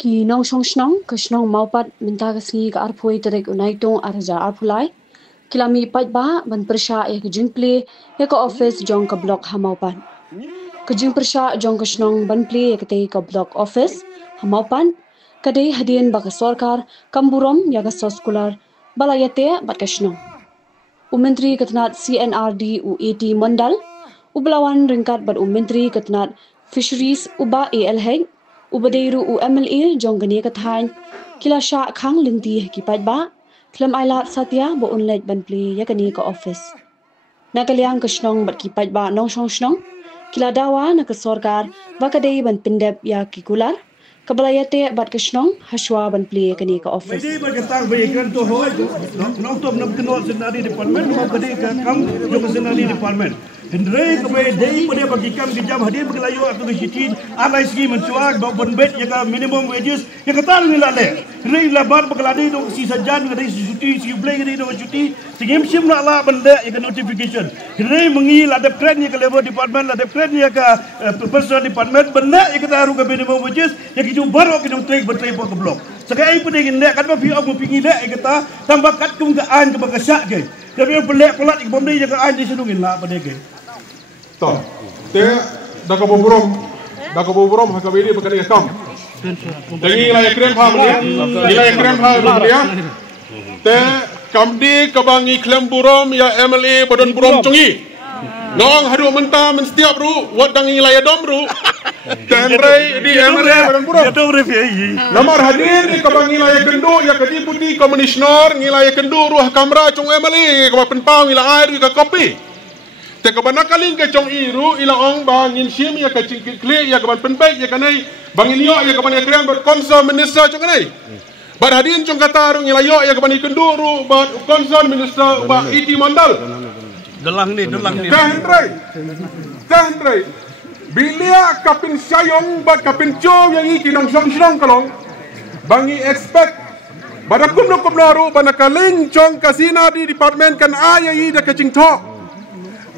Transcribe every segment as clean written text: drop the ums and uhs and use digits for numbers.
Ki nong song snong ke snong maupat minta ke singi ke arpoi terek unaitong arja arpulai kilami pat ba ban persha ya ke jingple ya ke office jong ke blok hamaupan ke jing persha jong ke snong ban ple ya ke tei ke blok office hamaupan kadai hadien ba ke sarkar kamburom ya ke soskular balayate bat ke snong umentri ketnat CNRD u80 mandal ublawan ringkat bat umentri ketnat fisheries uba ALH ubadeiru u MLA jong gani kathain kila sha khang linti ki pat ba klam ailat satya bo unlet ban pli ya gani ka office na kalyang kashnong bat ki pat ba nong shong shnong kila dawa na ka sarkar ba kadai ban pindep ya ki kular kabalayate bat kashnong haswa ban pli ya gani ka office Jadi berkata baikkan tu hoy nong top nam kenal senari department mau kadai kam jong senari department Hendrai kepada day pada bagikan kejam hadir berkelayu atau kesitin alai segi mencuak bawa bonbet yang minimum wages yang kata ni lah le. Hendrai labar berkeladi dong si sajan kadai si cuti si play kadai dong cuti segim sim nak lah benda yang notification. Hendrai mengil ada trend yang ke level department ada trend yang ke personal department benda yang kata haru ke minimum wages yang kita baru kita trade bertrade ke blok. Sekarang ini pun yang kan bagi aku pingin le yang kata tambah kat kemukaan ke bagasak ke. Tapi yang pelak pelak yang pembeli yang an di sedungin lah pada ke. Toh, te dah kabuburom hakabili berkali kam. Jadi nilai krem dia. Te kamdi kabangi klem burom ya MLA badan burom cungi. Nong hadu menta men setiap ru wadang nilai dom ru. Tenrai di MLA badan burom. Ya dom refi. Nomor hadir di kabangi nilai kendu ya kediputi komisioner nilai kendu ruah kamera cung MLA kapan pau nilai air ke kopi. Te kabana kaling ke chong iru ila ong bangin sim ya ka cingkit kle ya kaban penbaik ya kanai bangin yo ya kaban ya krian ber konsul minister chong kanai bar hadin chong katarung ila yo ya kaban ikenduru bar konsul minister ba iti mandal Delang ni Tandrai bilia kapin sayong ba kapin cho yang iki nang song kalong bangi expect badakum no kumnaru banakaling chong kasina di department kan ayai da kacing tok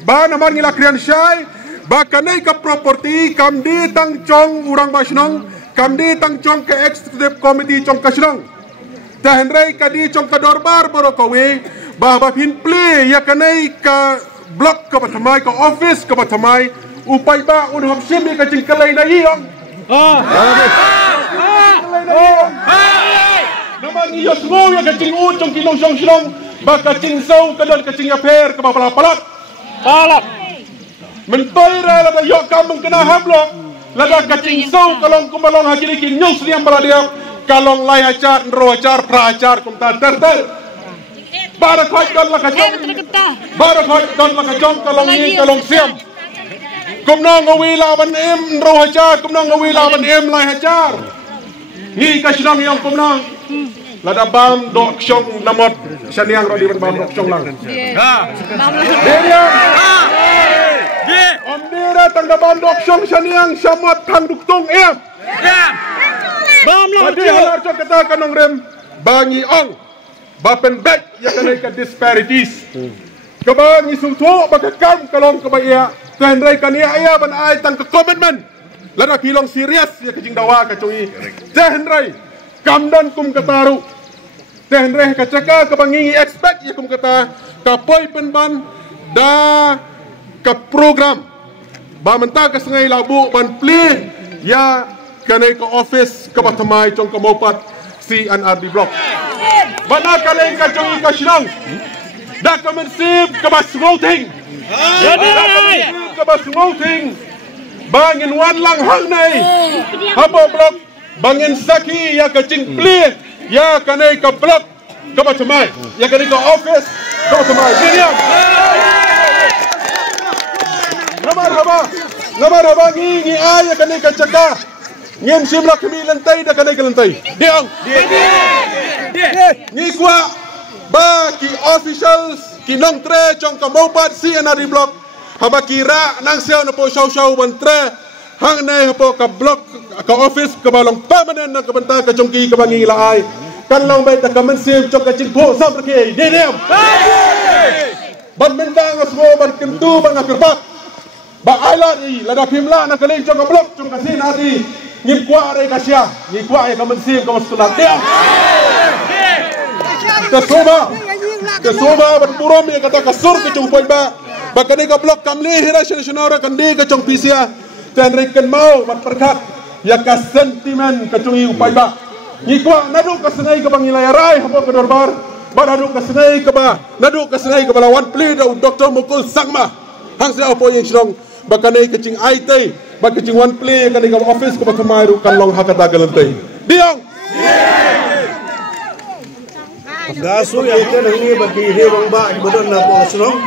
ba naman ngila krian syai ba kanay ka property kamdi tang chong urang basnong kamdi tang chong ka executive committee chong kasnong tahenrai kadi chong ka dorbar boro kawe ba hinple ya kanay ka block ka batamay ka office ka batamay upay ba unham simi ka cingkalay na iyong naman iyos mo ya ka cingut chong kinong syong ba ka cingsaw ka don ka cingaper ka papalapalat Balap. Mentoy ra la yo kamong kena hablok. Lada kacing sau kalong kumalong hakiri ki nyong sliam bala dia kalong lai acar ro acar pra acar kum ta ter. Bara khoi don la kacong. Bara khoi don la kacong kalong ni kalong siam. Kum no ngawi la ban em ro acar kum no ngawi la ban em lai acar. Ni kasnang yang kum no. Lada bam dok syong namot saniang ro di ban bam dok syong lang. Om dira tang da bam dok syong saniang samot tang duktung em. Bam lang. Padi halar chok kata kanong rem bangi ong. Bapen back ya kanai ka disparities. Kabangi sungso bagakam kalong kabaya. Kahendrai kania aya ban ai tang ka commitment. Lada kilong serius ya kajing dawa ka cui. Kahendrai kamdan kum kataru. Tehenreh kacaka kabangingi expect ya kum kata kapoy penban da ka program ba menta ka sengai labu ban pli ya kanai ka office ka batamai chong ka mopat CNRD block bana kaleng ka chong ka shrong da ka mensib ka bas voting ka bas voting bangin wan lang hang nai habo block bangin saki ya ka ching pli ya kanai ka blok ka batamai ya kanai ka office ka batamai siniam Namar haba ngi ay ya kanai ka chaka ngem simla kami lantai da kanai ka lantai diang ngi kwa ba ki officials ki nong tre chong ka mopat CNRD block haba kira nang sel na po shaw ban tre hang nai hapo ka block ka office ka balong permanent na kabanta ka chongki ka bangi laay kan long bay ta ka mensim chong ka chingpo sam rake dedem ban mendang asmo ban kentu ban akerbat ba ailat i lada pimla na kaling jong blok jong kasin adi ngim kwa re kasya ni kwa e kamansim kamastunat dia Kesoba berburom yang kata kasur ke jong poin ba bakani ka blok kamli hira nasional kandi ke jong pisia dan reken mau mat perkat ya ka sentimen ke jong upai ba ni kwa nadu ka sengai ke bangilai rai hapo ke dorbar ba nadu ka sengai ke lawan pli da Dr. Mukul Sangma hang sia apo yang sedang bakani ke jing IT ba ke jing one pli ka di office ke bakamai ru kan long hakata galentai diang Gaso yang kita ni bagi herong ba ibadan na po asrong.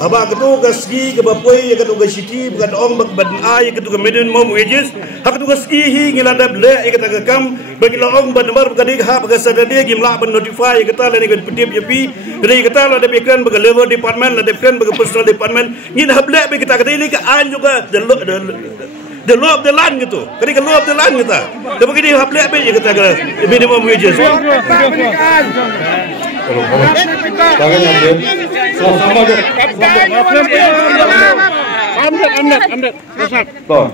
Aba ketu gaski ke bapoi ketu gasiti bukan ong bak badan ai ketu ke minimum wages. Hak ketu gaski hi ngilada ble kata kam bagi la ong badan bar bagi ha bagi sadade gimla ban notify kata la ni ke petip jepi. Dari kata la debekan bagi level department la debekan bagi personal department. Ngin hable bagi kita kata ini ke an juga the law of the land gitu. Ketika law of the land kita. Tapi ini hak lek aja kita ke minimum wages. Jangan nyambil. Sama je. Amdet. Toh,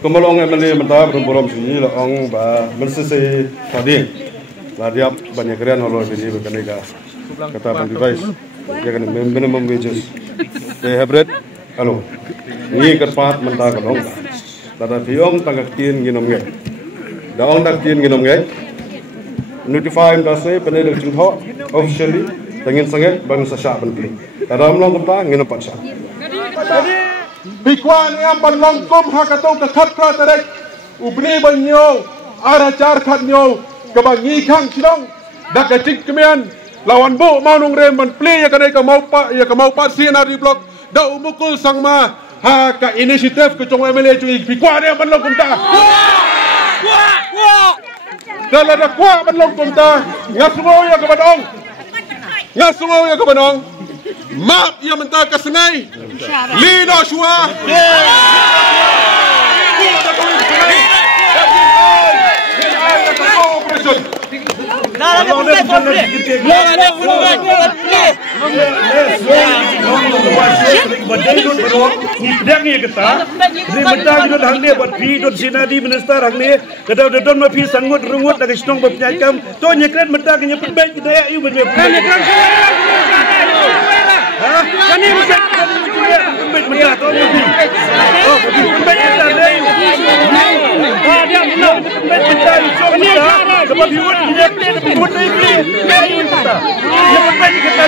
kemalong MLA mentah berborom sini lah ong ba mensese tadi. Lah dia banyak keren kalau ini berkenega. Kata Bang Device. Dia kan minimum wages. They have read. Halo. Ini kerpat mentah kalong. Tata tiong tagak tin ginom nge. Daong tak tin ginom nge. Notify dasne penedek jingho officially tengin sangat bang sasha penpi. Dalam long kemta ginom paksa. Bikwan yang panlongkom hakatong kekat terek ubni banyo arajar katnyo kebangi kang sidong dak gacik kemian lawan bu manung rem ban play ya kadai ka mau pa sinar di blok da umukul sangma ha ka inisiatif ke cong MLA cui bikwan yang panlong kemta. Dalam ada kuat panlong kemta ngasungau ya kebanong. Ngasungau ya kebanong. Map yang mentah ke sengai Lino Shua Kani bukan mendak tu lebih. Oh, mendak dia menang. Mendak mendak. Sebab dibuat dia dibuat lagi. Dia mendak kita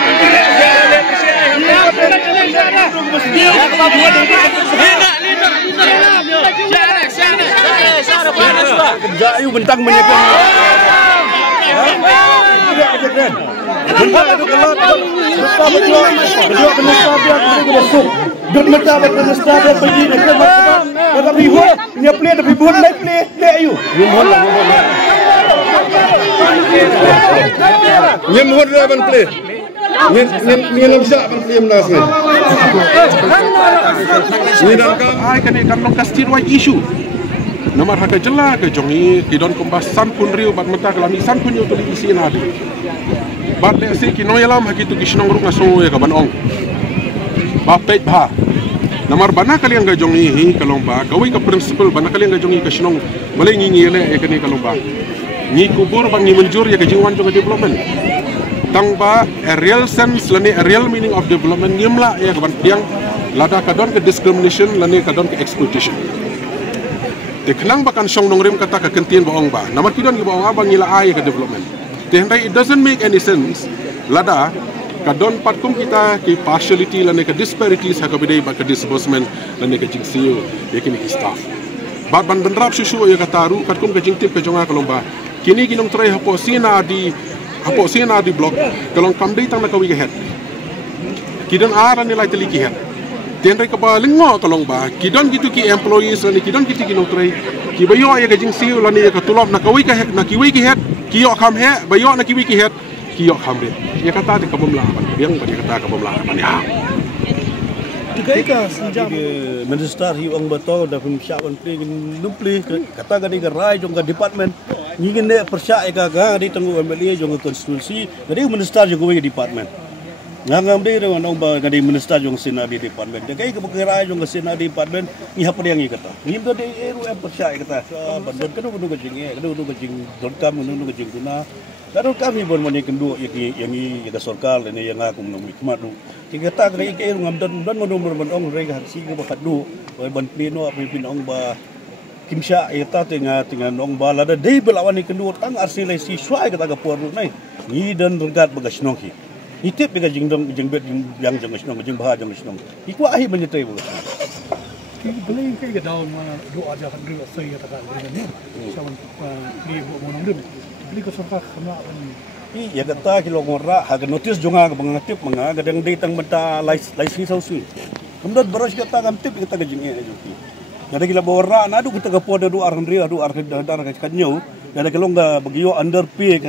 kerja ayu bentang menyekan. Benda itu kelat, lupa berjuang kena sabar, kena masuk. Dan mereka berkena sabar pergi dekat macam. Tapi buat, ni play tapi buat like play ayu. Mohon lah. Ni mohon lah ban play. Ni nak siap ban play menas ni. Ni dah kan long kastir white issue. Nomor hak jela ke jongi kidon kumbas san pun riu bat mata kelami san pun yo tuli isi nadi. Bat le si kino yalam haki tu kisnong ruk ngaso ya ka banong. Ba pet ba. Nomor bana kali yang ga jongi hi kalong ba gawi ka principle bana kali yang ga jongi kisnong malai ngi le e kani kalong ba. Ngi kubur bang ngi menjur ya ka jiwan jonga development. Tang ba a real sense lani a real meaning of development ngimla ya ka ban tiang lada kadon ke discrimination lani kadon ke exploitation. Kenang bakan song nongrim kata ke kentian baong ba. Namar kidon ki baong abang ngila ai ke development. Tehendai it doesn't make any sense. Lada kadon patkum kita ki partiality lane ke disparities ha kabidai ba ke disbursement lane ke jingsiu yakini ki staff. Bat ban benrap susu ya kataru katkum ke jingtip ke jonga kalomba. Kini kinong try hapo sina di blok kalong kamdai tang na kawi ke head. Kidon ara nilai teliki head. Tenrai kapa lengo kalong ba kidon gitu ki employees lani kidon gitu kinong tray ki bayo ya gajing siu lani ya katulop na kawi ka na kiwi ki het ki yo kham he bayo na kiwi ki het ki yo kham re ya kata de kabum la ban biang ba kata kabum la ban ya Tiga sejak minister hiwang betul dah persiapan numpli kata gadi gerai jong department ngingin de persyak eka ga di tenggu MLA jong konstitusi jadi minister juga department Ngangam dia dengan orang bagadi minister jong sina di department. Dekai kebekiran jong sina di department ni apa yang kata. Ni tu dia yang percaya kata. Bandar kenu kejing dorkam kenu kejing tuna. Lalu kami pun menik kendu yang sorkal ini yang aku menunggu hikmat tu. Tiga tak lagi kaya ngam dan menumur orang mereka si ke bakat du. Ban pleno pimpin orang ba kimsya eta tengah orang ba lada dei belawan ni kendu tang arsilai si suai kata ke por nai. Ni dan regat bagas nongki. Itip bega jingdong jingbet yang jangas nong jing bah jangas nong. Iku ahi menyetai bu. Boleh kai ke daun mana doa aja kan dulu saya katakan ni. Sawan di monong rim. Beli ke sofa kena ni. Ya kata kilo ngora haga notis jonga ke bangatip manga gadang dei tang menta license sausi. Kemudian beras kata gamtip kata ke jinge joki. Ada kila bora nadu kita ke poda do arhandri adu arhandar ka kanyo. Ada kelongga bagio underpay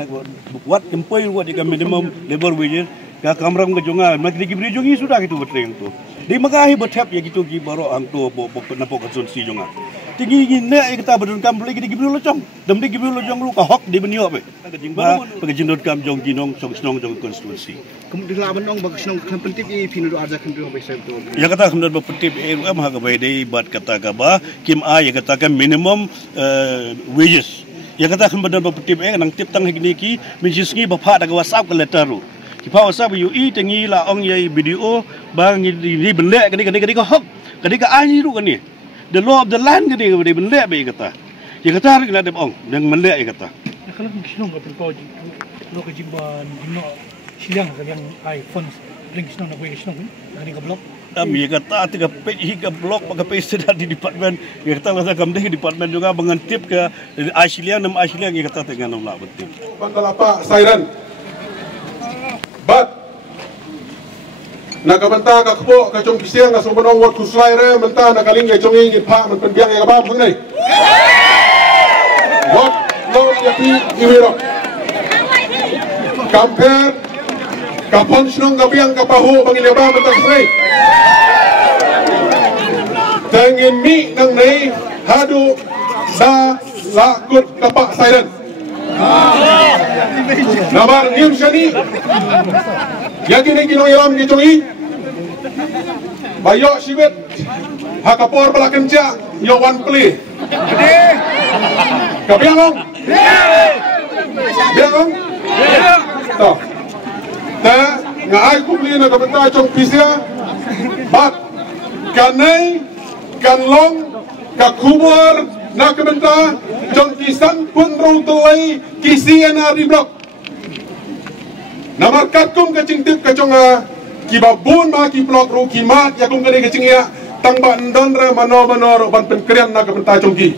buat employee buat di minimum labor wages ka kamram ke jonga mak di gibri jongi sudah gitu betreng tu di magahi betap ya gitu gi baro ang tu napo konsumsi jonga tinggi ne kita bedun kam beli di gibri locong dem di gibri locong lu ka hok di benio be jingba pagajindot kam jong ginong song jong konstitusi kemudian laban ong bag snong kam pentip i pinu do arja kan be sai tu ya kata kemudian bepentip em ha ga be dei bat kata ga ba kim a ya kata kan minimum wages ya kata kemudian bepentip nang tip tang higni ki minjisngi bapa da WhatsApp ke letter ru Kipa WhatsApp UI tengi la ong yai video bang ni benlek kadi ko hok kadi ka ani ru kani the law of the land kadi benlek be kata ya kata har kena dem ong deng benlek ya kata kalau kisnong ka perko lo ka jimban dino silang ka yang iPhone ring kisnong na ko kisnong kani ka blok ya kata tiga page hingga blok pakai page sudah di department ya kata lah kam di department juga mengantip ke Asilian ya kata tengah nom lah betul Pangkalapa Siren But nakabanta ka po ka chong pisang nga subanong wat kuslay re menta nakaling ka chong ingit pa man penbiang ya ba phang nei What no yapi iwiro Compare ka ponsnong ka biang ka pahu bang ilaba menta slay Tengin mi nang nei hadu sa lakut kapak siren Nabar ngim shani Yakin ay ginoyam ni Chongi Bayo shibet Hakapor balakan cia Yo one play Kabiangong Biangong To Ta Nga ay kumli na kabenta Chong pisya Bat Kanay Kanlong Kakubor na kabenta Chong kisan pun rautalay kisian ari blok namarkat kum kacing tip kacong kibabun ma ki blok ru kimat ya kum kene kacing ya tangba ndon re mano ban penkrian na kabenta chongki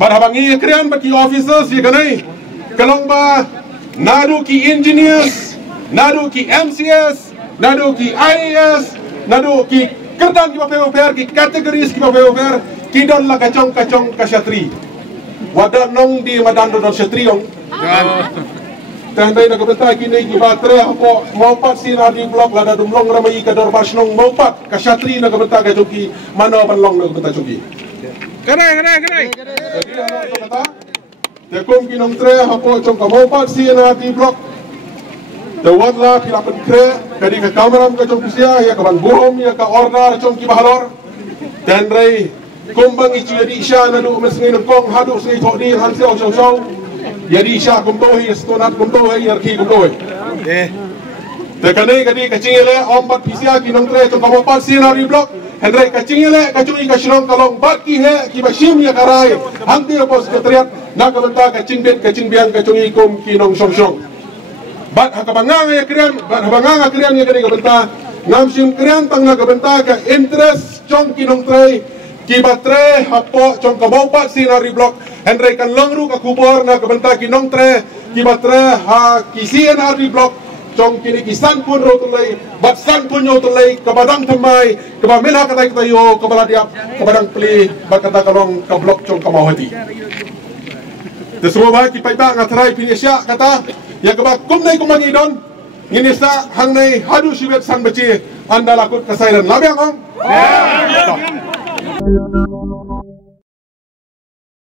barhabangi krian baki officers ye kanai kalong ba nadu ki engineers nadu ki MCS nadu ki IAS nadu ki kerdan ki paper ki kategoris ki paper kidon la kacong kasyatri wadah nong di madan don syatri yong tandai nak benta kini ki batre apa maupat sinar di blok lada dumlong ramai ka dor basnong maupat kasyatri nak benta ka joki mana banlong nak benta joki kene jadi ana kata tekom kinong tre apa chong ka maupat sinar di blok tawad la pila penkre kadi ka kameram ka chong pisia ya ka ban burom ya ka order chong ki bahalor dan rei kumbang ichi di isya na do mesngi kong hadu sni thodi han seo chau jadi isya kumtohi stonat kumtohi yarki kumtohi te kanai kadi kacingele ompat pisia kinong tre to kamo pat sinari blok hendrai kacingele kacungi kashrong kalong baki he ki bashim ya karai hanti pos sekretariat na kabenta kacing biang kacungi kum kinong shong bat hakabanga ya krian bat habanga krian ya kadi kabenta ngamsim krian tang na kabenta ka interest chong kinong tre kibatre hapo chong kabaupat sinari blok hendrai kan longru ka kubor na kabenta kinong tre kibatre ha kisien ari blok chong kini kisan pun rotulai batsan pun rotulai kabadang thamai kabamela katai tayo kabaladiap kabadang pli bakata kalong ka blok chong kamawati Tesuwa ki paita ngatrai pinisya kata ya kaba kumnai kumangidon nginisa hangnai hadu shibet san baci anda lakut kasairan labiang ong